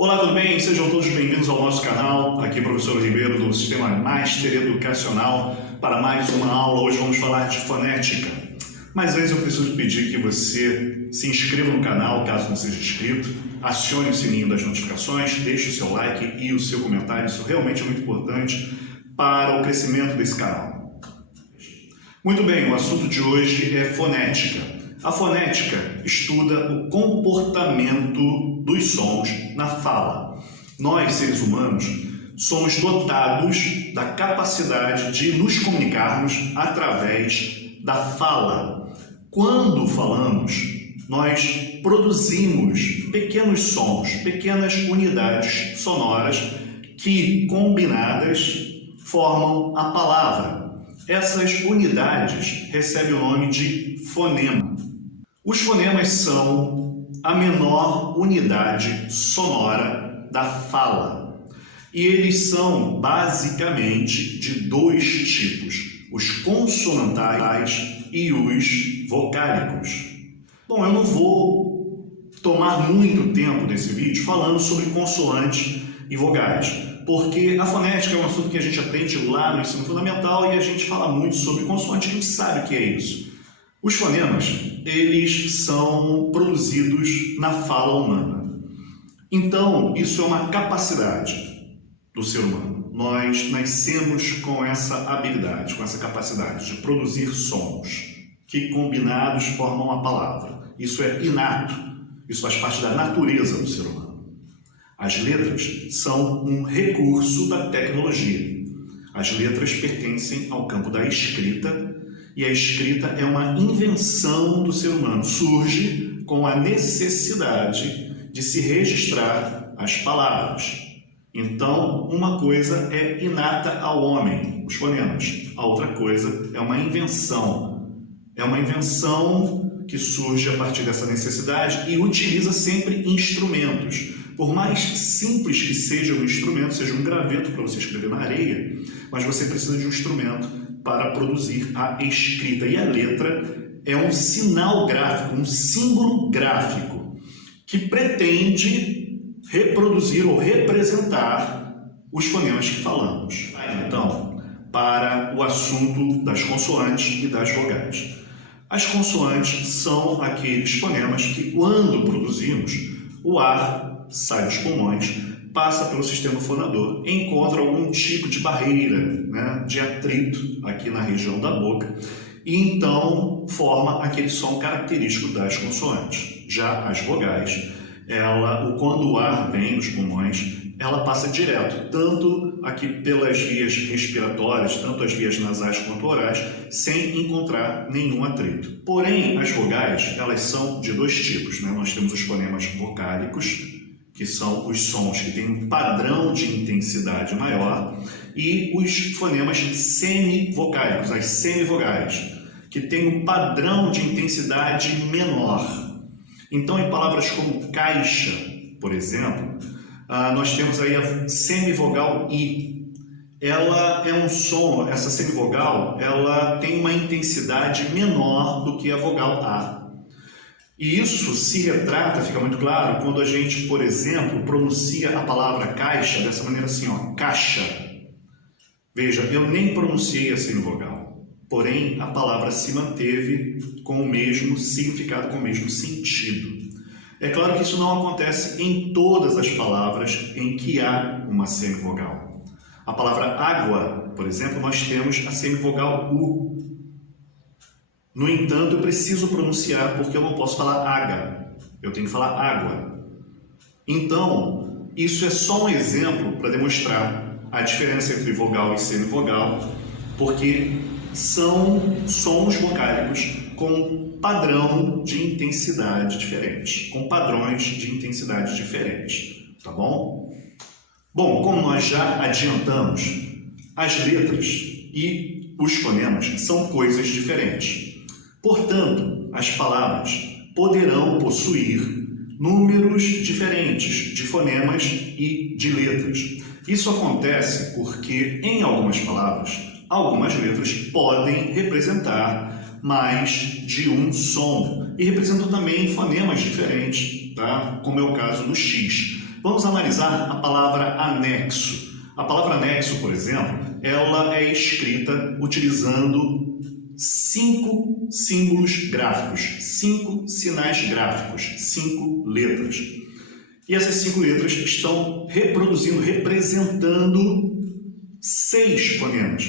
Olá, tudo bem? Sejam todos bem-vindos ao nosso canal. Aqui, professor Ribeiro, do Sistema Master Educacional, para mais uma aula. Hoje vamos falar de fonética. Mas antes eu preciso pedir que você se inscreva no canal, caso não seja inscrito, acione o sininho das notificações, deixe o seu like e o seu comentário. Isso realmente é muito importante para o crescimento desse canal. Muito bem, o assunto de hoje é fonética. A fonética estuda o comportamento dos sons na fala. Nós, seres humanos, somos dotados da capacidade de nos comunicarmos através da fala. Quando falamos, nós produzimos pequenos sons, pequenas unidades sonoras que, combinadas, formam a palavra. Essas unidades recebem o nome de fonema. Os fonemas são a menor unidade sonora da fala. E eles são basicamente de dois tipos: os consonantais e os vocálicos. Bom, eu não vou tomar muito tempo desse vídeo falando sobre consoantes e vogais, porque a fonética é um assunto que a gente aprende lá no ensino fundamental e a gente fala muito sobre consoante, a gente sabe o que é isso. Os fonemas, eles são produzidos na fala humana. Então, isso é uma capacidade do ser humano. Nós nascemos com essa habilidade, com essa capacidade de produzir sons que, combinados, formam a palavra. Isso é inato, isso faz parte da natureza do ser humano. As letras são um recurso da tecnologia. As letras pertencem ao campo da escrita, e a escrita é uma invenção do ser humano. Surge com a necessidade de se registrar as palavras. Então, uma coisa é inata ao homem, os fonemas. A outra coisa é uma invenção. É uma invenção que surge a partir dessa necessidade e utiliza sempre instrumentos. Por mais simples que seja o instrumento, seja um graveto para você escrever na areia, mas você precisa de um instrumento para produzir a escrita. E a letra é um sinal gráfico, um símbolo gráfico, que pretende reproduzir ou representar os fonemas que falamos. Então, para o assunto das consoantes e das vogais. As consoantes são aqueles fonemas que, quando produzimos, o ar sai dos pulmões, passa pelo sistema fonador, encontra algum tipo de barreira, de atrito aqui na região da boca, e então forma aquele som característico das consoantes. Já as vogais, quando o ar vem dos pulmões, ela passa direto, tanto aqui pelas vias respiratórias, tanto as vias nasais quanto orais, sem encontrar nenhum atrito. Porém, as vogais, elas são de dois tipos, Nós temos os fonemas vocálicos, que são os sons que têm um padrão de intensidade maior, e os fonemas semivocálicos, as semivogais, que têm um padrão de intensidade menor. Então, em palavras como caixa, por exemplo, nós temos aí a semivogal I. Ela é um som, essa semivogal, ela tem uma intensidade menor do que a vogal A. E isso se retrata, fica muito claro, quando a gente, por exemplo, pronuncia a palavra caixa dessa maneira assim, caixa. Veja, eu nem pronunciei a semivogal, porém a palavra se manteve com o mesmo significado, com o mesmo sentido. É claro que isso não acontece em todas as palavras em que há uma semivogal. A palavra água, por exemplo, nós temos a semivogal U. No entanto, eu preciso pronunciar porque eu não posso falar água, eu tenho que falar água. Então, isso é só um exemplo para demonstrar a diferença entre vogal e semivogal, porque são sons vocálicos com padrão de intensidade diferente, com padrões de intensidade diferentes, tá bom? Bom, como nós já adiantamos, as letras e os fonemas são coisas diferentes. Portanto, as palavras poderão possuir números diferentes de fonemas e de letras. Isso acontece porque, em algumas palavras, algumas letras podem representar mais de um som e representam também fonemas diferentes, tá? Como é o caso do X. Vamos analisar a palavra anexo. A palavra anexo, por exemplo, ela é escrita utilizando 5 símbolos gráficos, 5 sinais gráficos, 5 letras. E essas 5 letras estão representando 6 fonemas.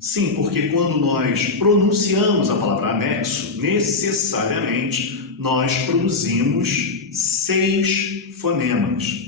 Sim, porque quando nós pronunciamos a palavra anexo, necessariamente nós produzimos 6 fonemas.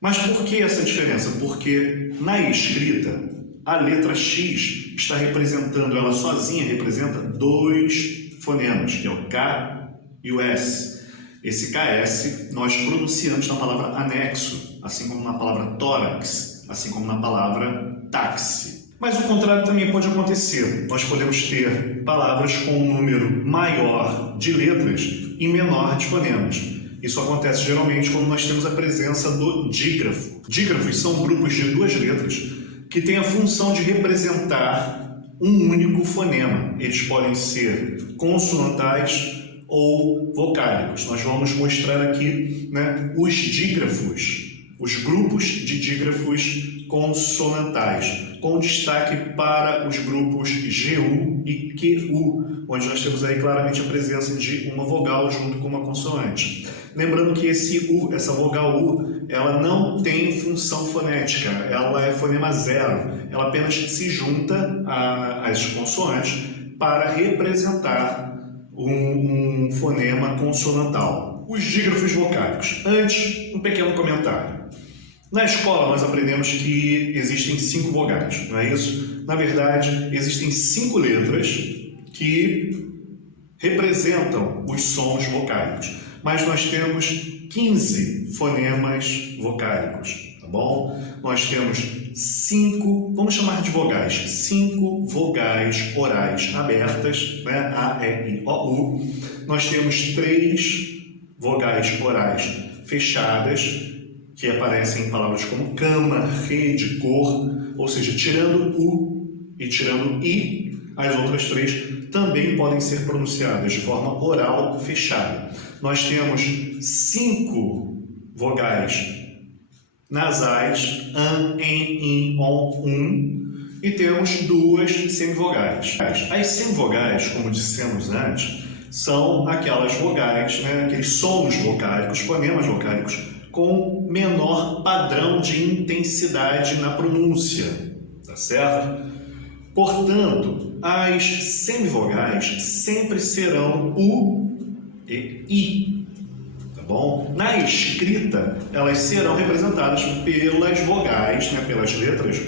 Mas por que essa diferença? Porque na escrita, a letra X está representando, ela sozinha representa 2 fonemas, que é o K e o S. Esse KS nós pronunciamos na palavra anexo, assim como na palavra tórax, assim como na palavra táxi. Mas o contrário também pode acontecer. Nós podemos ter palavras com um número maior de letras e menor de fonemas. Isso acontece geralmente quando nós temos a presença do dígrafo. Dígrafos são grupos de 2 letras que têm a função de representar um único fonema. Eles podem ser consonantais ou vocálicos. Nós vamos mostrar aqui, os dígrafos, os grupos de dígrafos consonantais, com destaque para os grupos GU e QU, onde nós temos aí claramente a presença de uma vogal junto com uma consoante. Lembrando que essa vogal U, ela não tem função fonética, ela é fonema zero, ela apenas se junta às consoantes para representar um fonema consonantal. Os dígrafos vocálicos. Antes, um pequeno comentário. Na escola, nós aprendemos que existem 5 vogais, não é isso? Na verdade, existem 5 letras que representam os sons vocálicos, mas nós temos 15 fonemas vocálicos, tá bom? Nós temos 5, vamos chamar de vogais, 5 vogais orais abertas, A, E, I, O, U. Nós temos 3 vogais orais fechadas, que aparecem em palavras como cama, rede, cor, ou seja, tirando U e tirando I, as outras 3 também podem ser pronunciadas de forma oral fechada. Nós temos 5 vogais nasais, an, en, in, on, e temos 2 semivogais. As semivogais, como dissemos antes, são aquelas vogais, aqueles sons vocálicos, fonemas vocálicos, com menor padrão de intensidade na pronúncia, tá certo? Portanto, as semivogais sempre serão U e I, tá bom? Na escrita, elas serão representadas pelas vogais, pelas letras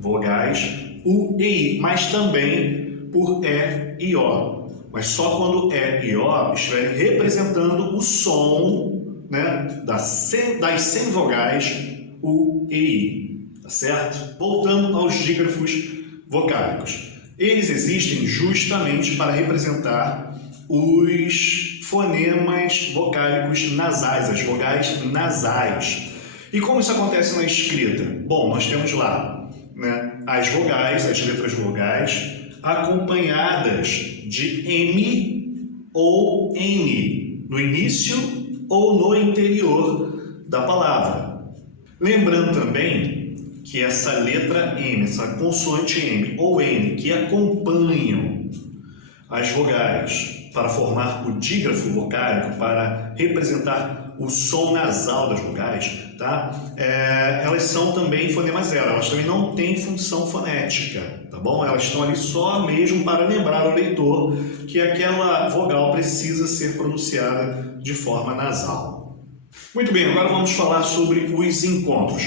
vogais U e I, mas também por E e O. Mas só quando E e O estiverem representando o som das semivogais U e I, tá certo? Voltando aos dígrafos vocálicos. Eles existem justamente para representar os fonemas vocálicos nasais, as vogais nasais. E como isso acontece na escrita? Bom, nós temos lá as vogais, as letras vogais, acompanhadas de M ou N, no início ou no interior da palavra. Lembrando também que essa letra M, essa consoante M ou N, que acompanham as vogais para formar o dígrafo vocálico, para representar o som nasal das vogais, tá? Elas são também fonema zero, elas também não têm função fonética, tá bom? Elas estão ali só mesmo para lembrar ao leitor que aquela vogal precisa ser pronunciada de forma nasal. Muito bem, agora vamos falar sobre os encontros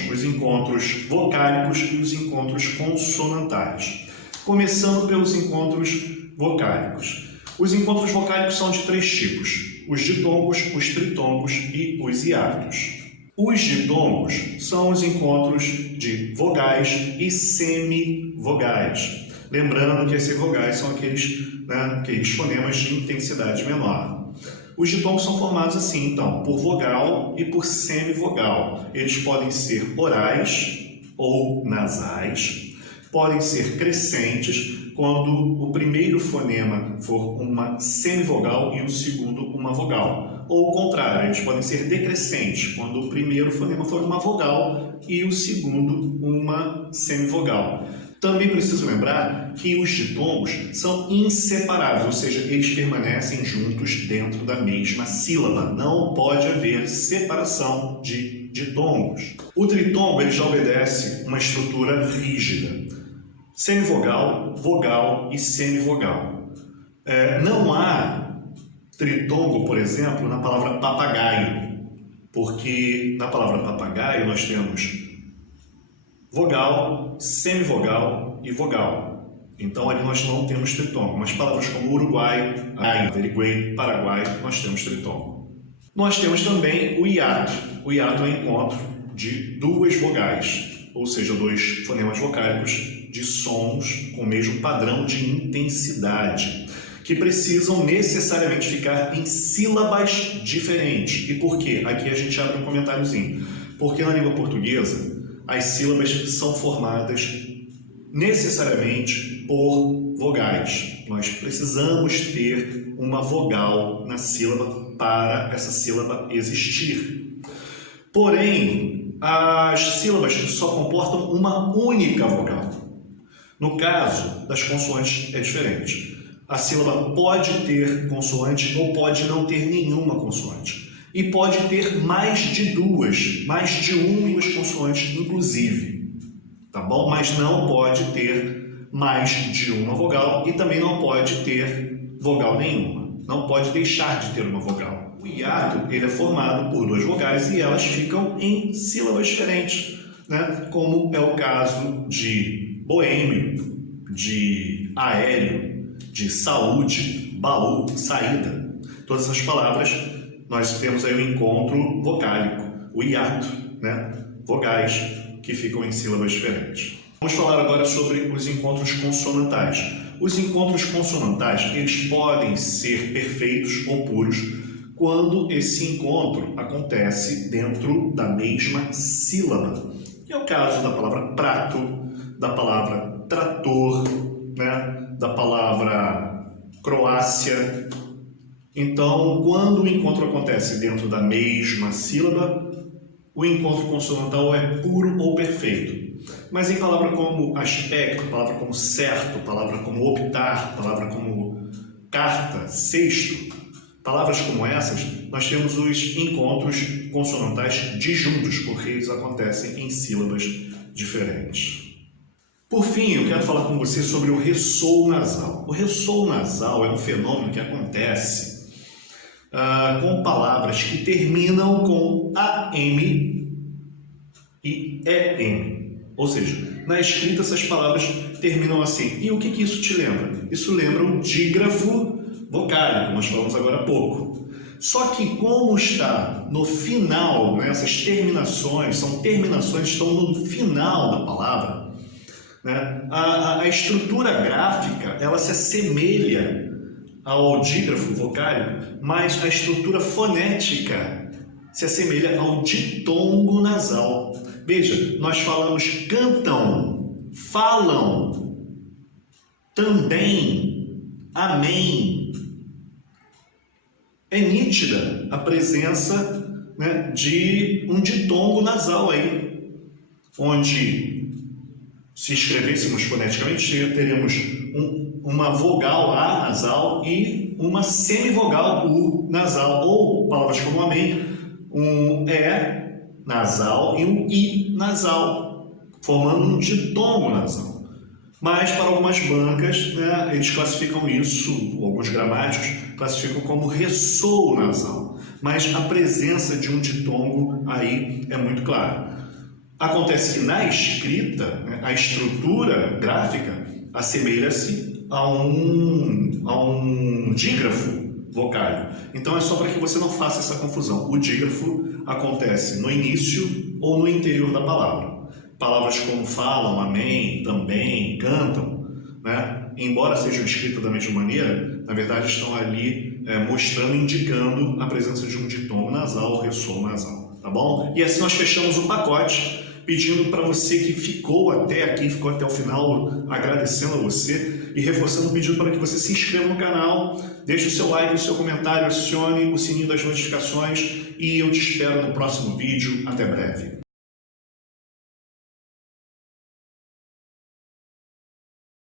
vocálicos e os encontros consonantais. Começando pelos encontros vocálicos. Os encontros vocálicos são de 3 tipos: os ditongos, os tritongos e os hiatos. Os ditongos são os encontros de vogais e semivogais. Lembrando que as semivogais são aqueles fonemas de intensidade menor. Os ditongos são formados assim, então, por vogal e por semivogal. Eles podem ser orais ou nasais, podem ser crescentes, quando o primeiro fonema for uma semivogal e o segundo uma vogal. Ou o contrário, eles podem ser decrescentes, quando o primeiro fonema for uma vogal e o segundo uma semivogal. Também preciso lembrar que os ditongos são inseparáveis, ou seja, eles permanecem juntos dentro da mesma sílaba. Não pode haver separação de ditongos. O tritongo ele já obedece uma estrutura rígida. Semivogal, vogal e semivogal. Não há tritongo, por exemplo, na palavra papagaio, porque na palavra papagaio nós temos vogal, semivogal e vogal. Então ali nós não temos tritongo, mas palavras como Uruguai, Uruguai, Paraguai, nós temos tritongo. Nós temos também o hiato. O hiato é o encontro de duas vogais, ou seja, dois fonemas vocálicos de sons com o mesmo padrão de intensidade, que precisam necessariamente ficar em sílabas diferentes. E por quê? Aqui a gente abre um comentáriozinho. Porque na língua portuguesa as sílabas são formadas necessariamente por vogais. Nós precisamos ter uma vogal na sílaba para essa sílaba existir. Porém, as sílabas só comportam uma única vogal. No caso das consoantes é diferente. A sílaba pode ter consoante ou pode não ter nenhuma consoante. E pode ter mais de duas, mais de duas consoantes, inclusive. Tá bom? Mas não pode ter mais de uma vogal e também não pode ter vogal nenhuma. Não pode deixar de ter uma vogal. O hiato ele é formado por duas vogais e elas ficam em sílabas diferentes, né? Como é o caso de boêmio, de aéreo, de saúde, baú, saída. Todas essas palavras nós temos aí o encontro vocálico, o hiato, né? Vogais que ficam em sílabas diferentes. Vamos falar agora sobre os encontros consonantais. Os encontros consonantais, eles podem ser perfeitos ou puros quando esse encontro acontece dentro da mesma sílaba. É o caso da palavra prato, da palavra trator, né? Da palavra Croácia. Então, quando o encontro acontece dentro da mesma sílaba, o encontro consonantal é puro ou perfeito. Mas em palavra como aspecto, palavra como certo, palavra como optar, palavra como carta, cesto, palavras como essas, nós temos os encontros consonantais disjuntos, porque eles acontecem em sílabas diferentes. Por fim, eu quero falar com você sobre o ressoo nasal. O ressoo nasal é um fenômeno que acontece com palavras que terminam com AM e EM. Ou seja, na escrita essas palavras terminam assim. E o que isso te lembra? Isso lembra um dígrafo vocálico, nós falamos agora há pouco. Só que como está no final, né, essas terminações, são terminações que estão no final da palavra, né, a estrutura gráfica ela se assemelha ao dígrafo vocálico, mas a estrutura fonética se assemelha ao ditongo nasal. Veja, nós falamos cantam, falam, também, amém. É nítida a presença, né, de um ditongo nasal aí, onde, se escrevêssemos foneticamente, teríamos uma vogal A nasal e uma semivogal U nasal, ou palavras como amém, um E nasal e um I nasal, formando um ditongo nasal. Mas para algumas bancas, né, eles classificam isso, alguns gramáticos classificam como ressoo nasal, mas a presença de um ditongo aí é muito clara. Acontece que na escrita, né, a estrutura gráfica assemelha-se a um dígrafo vocálico. Então é só para que você não faça essa confusão. O dígrafo acontece no início ou no interior da palavra. Palavras como falam, amém, também, cantam, né? Embora sejam escritas da mesma maneira, na verdade estão ali mostrando, indicando a presença de um ditongo nasal ou ressoo nasal, tá bom? E assim nós fechamos o pacote pedindo para você que ficou até aqui, ficou até o final, agradecendo a você e reforçando o pedido para que você se inscreva no canal, deixe o seu like, o seu comentário, acione o sininho das notificações e eu te espero no próximo vídeo. Até breve.